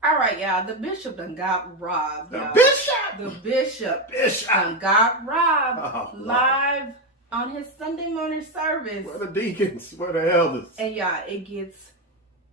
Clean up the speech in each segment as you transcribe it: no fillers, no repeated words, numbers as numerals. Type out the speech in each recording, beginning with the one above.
All right, y'all. The bishop done got robbed. The y'all. bishop. The bishop. Done got robbed live on his Sunday morning service. Where the deacons? Where the elders? And y'all, it gets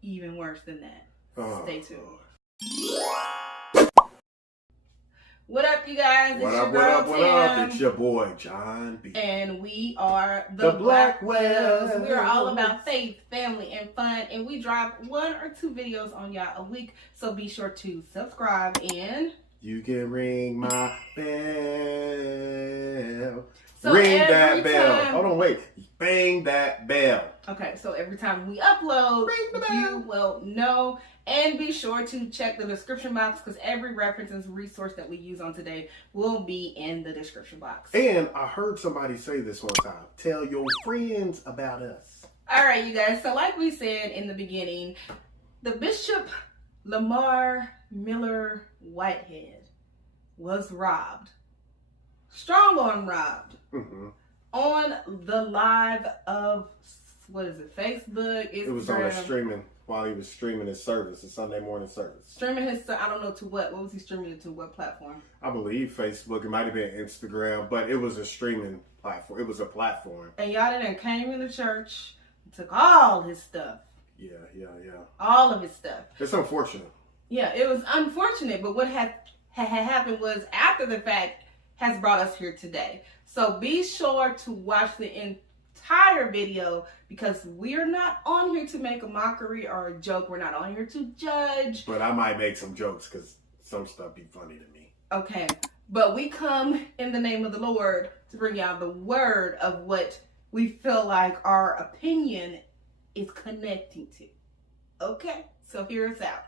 even worse than that. Stay tuned. What up, you guys? What up? It's your boy, John B. And we are the BLACKWELL'S. We are all about faith, family, and fun. And we drop 1 or 2 videos on y'all a week. So be sure to subscribe and... You can ring my bell. So ring that bell. Hold on, wait. Bang that bell. Okay, so every time we upload, ring the bell. You will know. And be sure to check the description box because every reference and resource that we use on today will be in the description box. And I heard somebody say this one time. Tell your friends about us. All right, you guys. So like we said in the beginning, the Bishop Lamor Miller Whitehead was robbed. Strong arm robbed. Mm-hmm. On the live of, what is it, Facebook? It was on a streaming. While he was streaming his service, his Sunday morning service. Streaming his, I don't know to what. What was he streaming it to? What platform? I believe Facebook. It might have been Instagram, but it was a streaming platform. It was a platform. And y'all then came into church and took all his stuff. Yeah. All of his stuff. It's unfortunate. Yeah, it was unfortunate, but what had happened was after the fact has brought us here today. So be sure to watch the entire video because we're not on here to make a mockery or a joke. We're not on here to judge. But I might make some jokes because some stuff be funny to me. Okay, but we come in the name of the Lord to bring y'all the word of what we feel like our opinion is connecting to. Okay, so hear us out.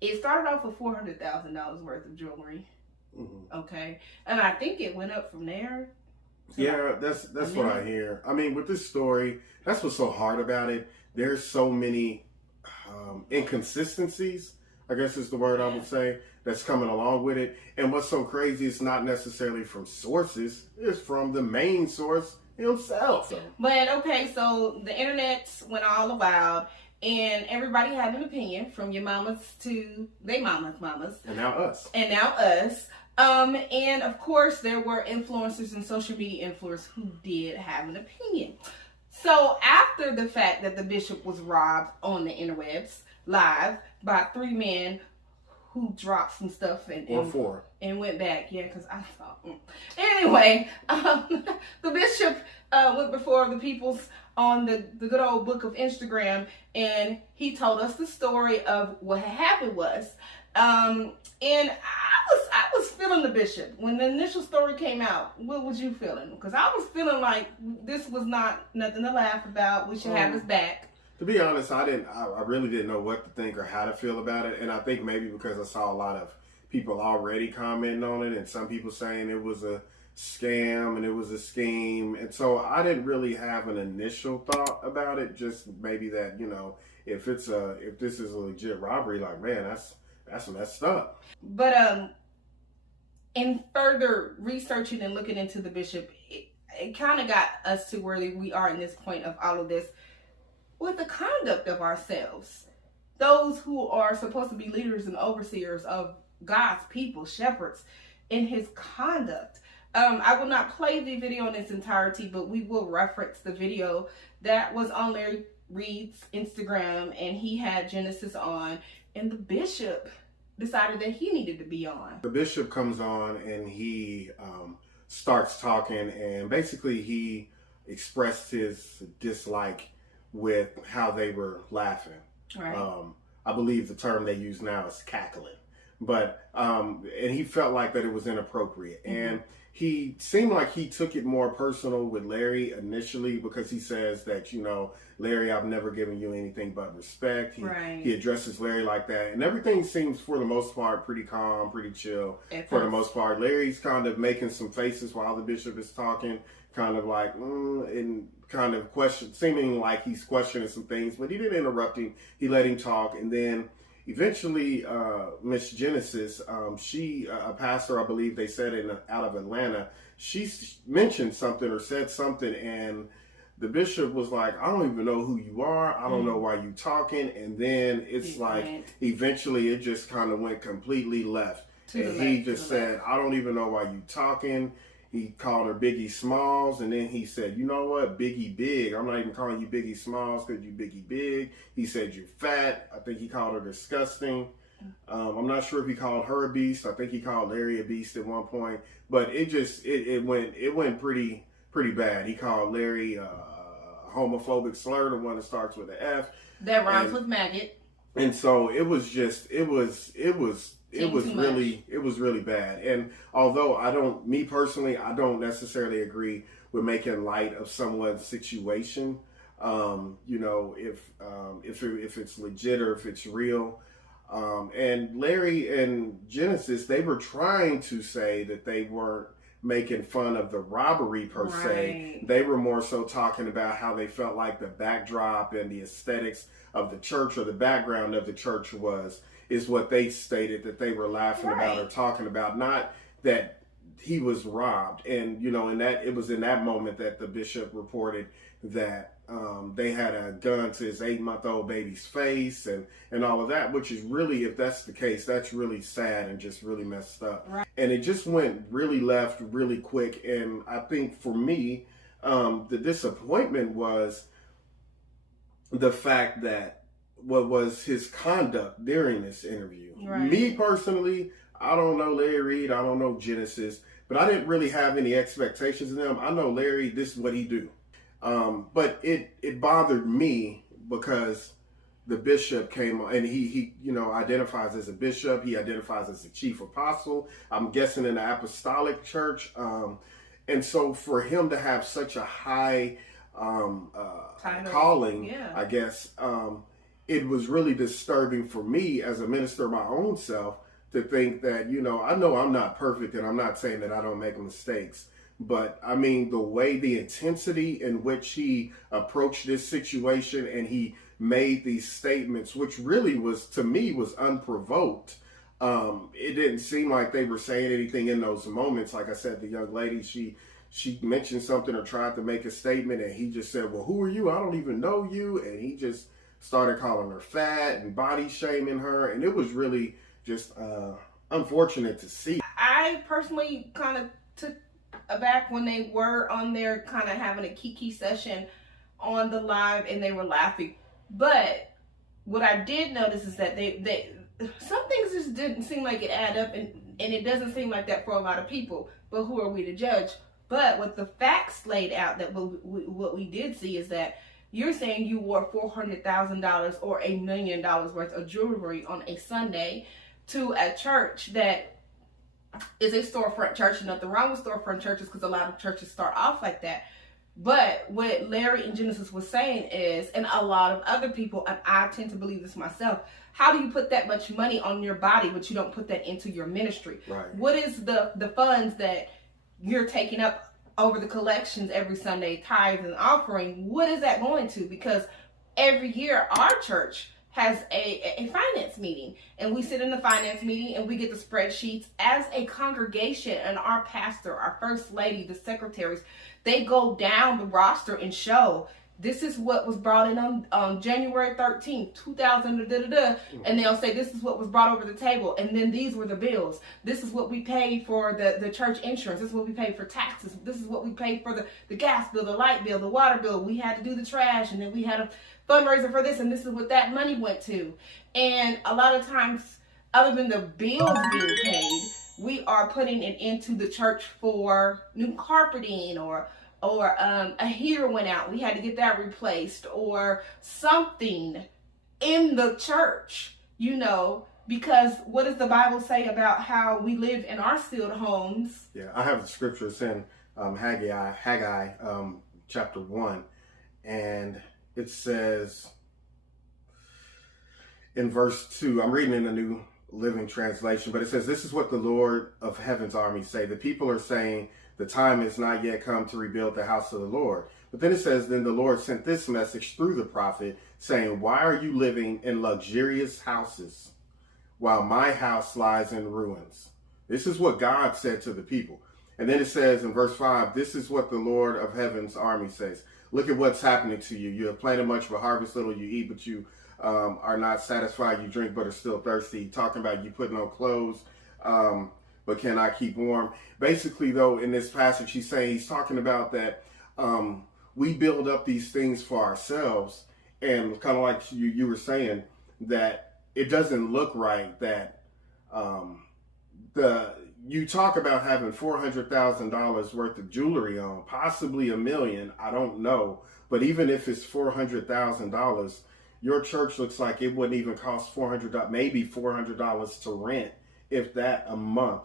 It started off with $400,000 worth of jewelry. Mm-hmm. Okay, and I think it went up from there. Yeah, that's what I hear. I mean, with this story, that's what's so hard about it. There's so many inconsistencies, I guess is the word I would say, that's coming along with it. And what's so crazy, it's not necessarily from sources. It's from the main source himself. But, okay, so the internet went all wild, and everybody had an opinion from your mamas to they mamas. And now us. And of course, there were influencers and social media influencers who did have an opinion. So after the fact that the bishop was robbed on the interwebs live by 3 men who dropped some stuff and went back. Yeah, because I thought. Anyway, the bishop went before the peoples on the good old book of Instagram, and he told us the story of what had happened was. And I was feeling the bishop. When the initial story came out, what was you feeling? Because I was feeling like this was nothing to laugh about. We should have his back. To be honest, I really didn't know what to think or how to feel about it. And I think maybe because I saw a lot of people already commenting on it and some people saying it was a scam and it was a scheme. And so I didn't really have an initial thought about it. Just maybe that, if this is a legit robbery, like, man, that's messed up. But in further researching and looking into the bishop, it kind of got us to where we are in this point of all of this with the conduct of ourselves. Those who are supposed to be leaders and overseers of God's people, shepherds, in his conduct. I will not play the video in its entirety, but we will reference the video that was on Larry Reed's Instagram, and he had Genesis on, and the bishop decided that he needed to be on. The bishop comes on and he starts talking, and basically he expressed his dislike with how they were laughing. Right. I believe the term they use now is cackling. But, and he felt like that it was inappropriate. Mm-hmm. And he seemed like he took it more personal with Larry initially because he says that, Larry, I've never given you anything but respect. He addresses Larry like that. And everything seems, for the most part, pretty calm, pretty chill. For the most part, Larry's kind of making some faces while the bishop is talking, kind of like, and kind of seeming like he's questioning some things. But he didn't interrupt him. He let him talk. And then eventually, Miss Genesis, she, a pastor, I believe they said out of Atlanta, she mentioned something or said something, and the bishop was like, I don't even know who you are. I don't know why you talking. And then it's eventually it just kind of went completely left. And he just said, I don't even know why you talking. He called her Biggie Smalls, and then he said, you know what, Biggie Big. I'm not even calling you Biggie Smalls because you Biggie Big. He said you're fat. I think he called her disgusting. I'm not sure if he called her a beast. I think he called Larry a beast at one point. But it went pretty bad. He called Larry a homophobic slur, the one that starts with an F. That rhymes with maggot. And so it was really bad. And although I don't necessarily agree with making light of someone's situation, if it's legit or if it's real. And Larry and Genesis, they were trying to say that they weren't making fun of the robbery per se. They were more so talking about how they felt like the backdrop and the aesthetics of the church, or the background of the church is what they stated that they were laughing about or talking about, not that he was robbed. And, it was in that moment that the bishop reported that they had a gun to his 8-month-old baby's face and all of that, which is really, if that's the case, that's really sad and just really messed up. Right. And it just went really left really quick. And I think for me, the disappointment was the fact that what was his conduct during this interview. Right. Me personally, I don't know Larry Reed, I don't know Genesis, but I didn't really have any expectations of them. I know Larry, this is what he do. But it bothered me because the bishop came and he identifies as a bishop. He identifies as a chief apostle. I'm guessing in the apostolic church. And so for him to have such a high calling, I guess, it was really disturbing for me as a minister of my own self to think that, I know I'm not perfect, and I'm not saying that I don't make mistakes. But I mean, the intensity in which he approached this situation and he made these statements, which really to me was unprovoked. It didn't seem like they were saying anything in those moments. Like I said, the young lady, she mentioned something or tried to make a statement, and he just said, well, who are you? I don't even know you. And he just started calling her fat and body shaming her. And it was really just unfortunate to see. I personally kind of took aback when they were on there kind of having a kiki session on the live and they were laughing. But what I did notice is that they some things just didn't seem like it add up, and it doesn't seem like that for a lot of people. But who are we to judge? But with the facts laid out, that what we did see is that you're saying you wore $400,000 or $1 million worth of jewelry on a Sunday to a church that is a storefront church. Nothing wrong with storefront churches, because a lot of churches start off like that. But what Larry and Genesis was saying is, and a lot of other people, and I tend to believe this myself, how do you put that much money on your body, but you don't put that into your ministry? Right. What is the funds that you're taking up over the collections every Sunday, tithes and offering? What is that going to? Because every year our church has a finance meeting, and we sit in the finance meeting and we get the spreadsheets as a congregation, and our pastor, our first lady, the secretaries, they go down the roster and show this is what was brought in on January 13th, 2000, and they'll say this is what was brought over the table, and then these were the bills. This is what we paid for the church insurance. This is what we paid for taxes. This is what we paid for the gas bill, the light bill, the water bill. We had to do the trash, and then we had a fundraiser for this, and this is what that money went to. And a lot of times, other than the bills being paid, we are putting it into the church for new carpeting, or a heater went out, we had to get that replaced, or something in the church, because what does the Bible say about how we live in our sealed homes? Yeah, I have the scriptures in Haggai chapter 1, and it says in verse 2, I'm reading in the New Living Translation, but it says, this is what the Lord of Heaven's armies say. The people are saying, the time has not yet come to rebuild the house of the Lord. But then it says, then the Lord sent this message through the prophet, saying, why are you living in luxurious houses while my house lies in ruins? This is what God said to the people. And then it says in verse 5, this is what the Lord of Heaven's army says. look at what's happening to you. You have planted much, but harvest little. You eat, but you are not satisfied. You drink, but are still thirsty. Talking about you putting on clothes, but cannot keep warm. Basically, though, in this passage, he's talking about that we build up these things for ourselves, and kind of like you were saying, that it doesn't look right that you talk about having $400,000 worth of jewelry on, possibly $1 million, I don't know, but even if it's $400,000, your church looks like it wouldn't even cost maybe $400 to rent, if that, a month.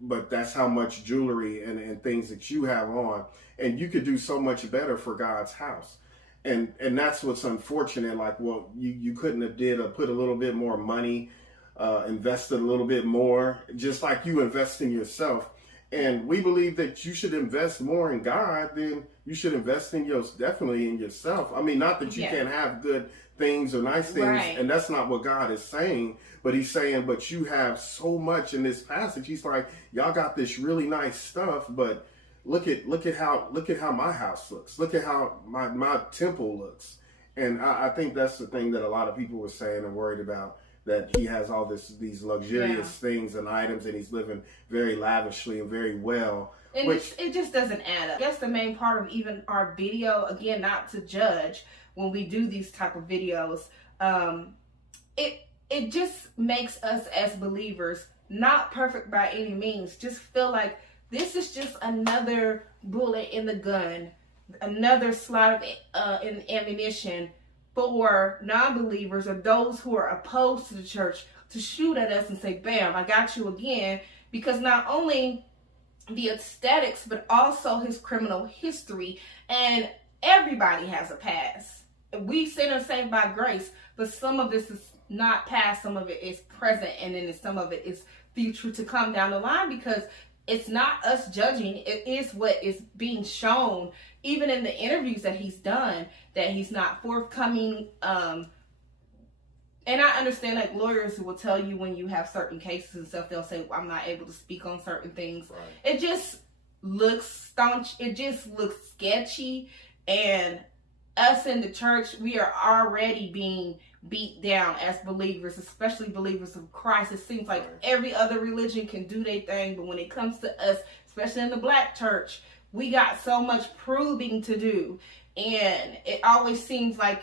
But that's how much jewelry and things that you have on, and you could do so much better for God's house. And that's what's unfortunate. Like, well, you couldn't have put a little bit more money, invested a little bit more, just like you invest in yourself. And we believe that you should invest more in God than you should invest definitely in yourself. I mean, not that you can't have good things or nice things, right. And that's not what God is saying, but he's saying, but you have so much in this passage. He's like, y'all got this really nice stuff, but look at how my house looks. Look at how my temple looks. And I think that's the thing that a lot of people were saying and worried about, that he has all these luxurious things and items, and he's living very lavishly and very well. And it just doesn't add up. I guess the main part of even our video, again, not to judge when we do these type of videos, it just makes us as believers, not perfect by any means, just feel like this is just another bullet in the gun, another slot of ammunition for non-believers or those who are opposed to the church to shoot at us and say, bam, I got you again. Because not only the aesthetics, but also his criminal history. And everybody has a past. We sin are saved by grace, but some of this is not past, some of it is present, and then some of it is future to come down the line, because it's not us judging. It is what is being shown, even in the interviews that he's done, that he's not forthcoming. And I understand, like, lawyers will tell you when you have certain cases and stuff, they'll say, I'm not able to speak on certain things. Right. It just looks staunch. It just looks sketchy. And us in the church, we are already being beat down as believers, especially believers of Christ. It seems like every other religion can do their thing, but when it comes to us, especially in the Black church, we got so much proving to do. And it always seems like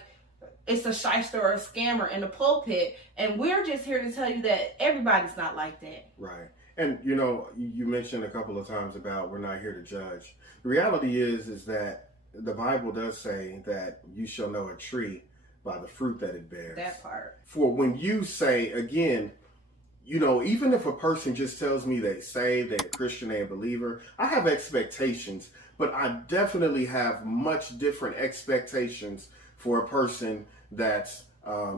it's a shyster or a scammer in the pulpit, and we're just here to tell you that everybody's not like that. Right. And you mentioned a couple of times about we're not here to judge. The reality is that the Bible does say that you shall know a tree by the fruit that it bears. That part. For when you say, again, even if a person just tells me they say they're a Christian, they're a believer, I have expectations, but I definitely have much different expectations for a person that's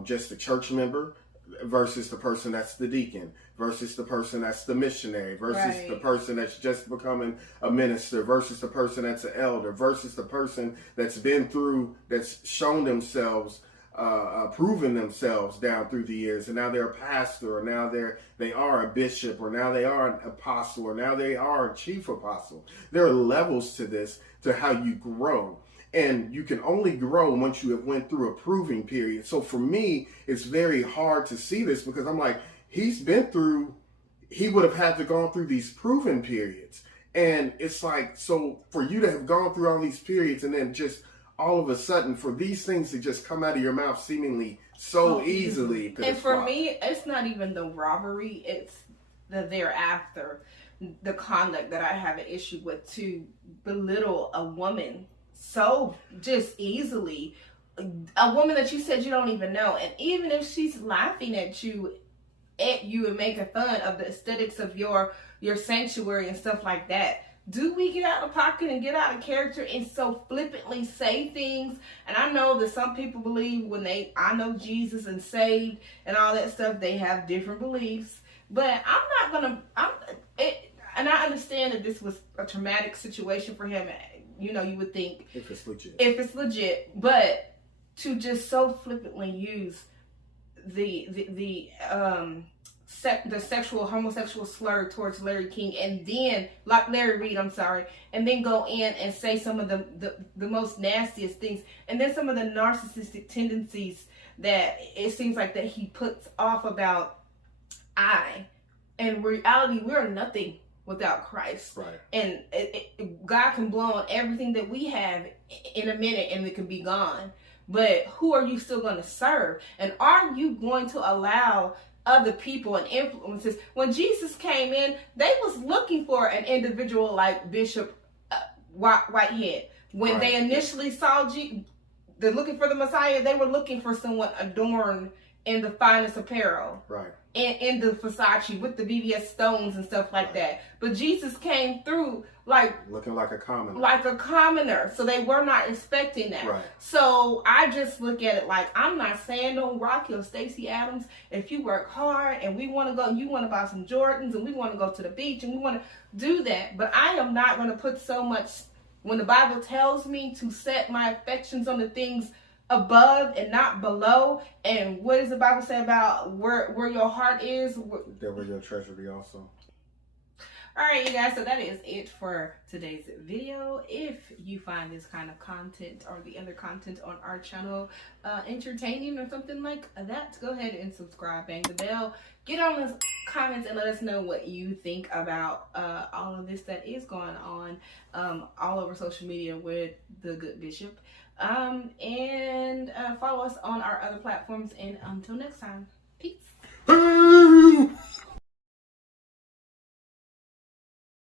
just a church member versus the person that's the deacon, versus the person that's the missionary, versus the person that's just becoming a minister, versus the person that's an elder, versus the person that's been through, that's shown themselves, proven themselves down through the years, and now they're a pastor, or now they are a bishop, or now they are an apostle, or now they are a chief apostle. There are levels to this, to how you grow. And you can only grow once you have went through a proving period. So for me, it's very hard to see this, because I'm like, he would have had to go through these proven periods. And it's like, so for you to have gone through all these periods and then just all of a sudden for these things to just come out of your mouth seemingly so easily. And for me, it's not even the robbery, it's the thereafter, the conduct that I have an issue with, to belittle a woman so just easily, a woman that you said you don't even know, and even if she's laughing at you and making fun of the aesthetics of your sanctuary and stuff like that, do we get out of pocket and get out of character and so flippantly say things? And I know that some people believe I know Jesus and saved and all that stuff, they have different beliefs, but and I understand that this was a traumatic situation for him. You would think if it's legit, but to just so flippantly use the the sexual homosexual slur towards Larry King, and then like Larry Reed, I'm sorry, and then go in and say some of the most nastiest things, and then some of the narcissistic tendencies that it seems like that he puts off about in reality, we're nothing without Christ. Right. And God can blow on everything that we have in a minute and it can be gone. But who are you still going to serve? And are you going to allow other people and influences? When Jesus came in, they was looking for an individual like Bishop Whitehead. When they initially saw they're looking for the Messiah, they were looking for someone adorned in the finest apparel. Right. In the Versace with the VVS stones and stuff like that. But Jesus came through looking like a commoner. Like a commoner. So they were not expecting that. Right. So I just look at it like, I'm not saying don't rock your Stacey Adams. If you work hard and we want to go, you want to buy some Jordans and we want to go to the beach and we want to do that. But I am not going to put so much, when the Bible tells me to set my affections on the things above and not below. And what does the Bible say about where your heart is? There will your treasure be also. All right, you guys, so that is it for today's video. If you find this kind of content or the other content on our channel entertaining or something like that, go ahead and subscribe, bang the bell, get on the comments and let us know what you think about all of this that is going on all over social media with the good Bishop. And follow us on our other platforms. And until next time, peace.